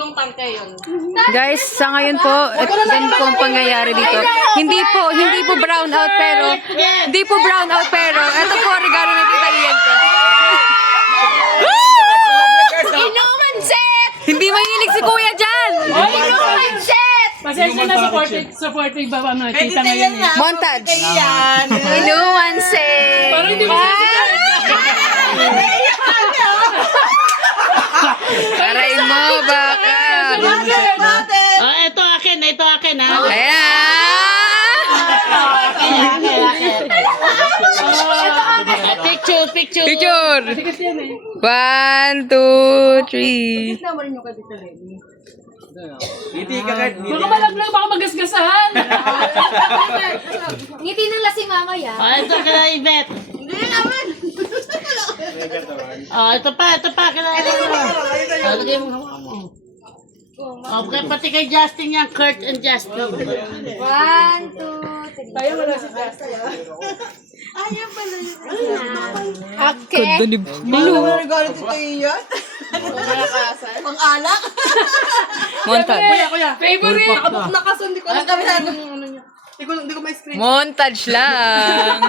Gulong tangke yun. Guys, sa ngayon po, ganun po ang pangyayari dito. Hindi po brown out pero, ito po regalo ng Tita Ian ko. Inuman set! Hindi mahilig si Kuya dyan! Inuman set! Pasensya na, supportive ba ba nakita ngayon eh. Montage. Inuwanse. Parang hindi mo Aray mo, baka. Ito akin ha. Picture. Picture. 1, 2, 3. Baka malaglag, baka magasgasahan. Ngiti ng lasing mamaya. Ito kaya Ibet. Hindi naman. Ito pa kaya. Lagay mo hawa mo. Okay, pati kay Justin yan, Kurt and Justin. 1, 2, 3. Tayo wala si Justin. Okay. Montage. Favorite. Nakabook na kaso, hindi ko alam kami na ano niya. Hindi ko may screen. Montage lang.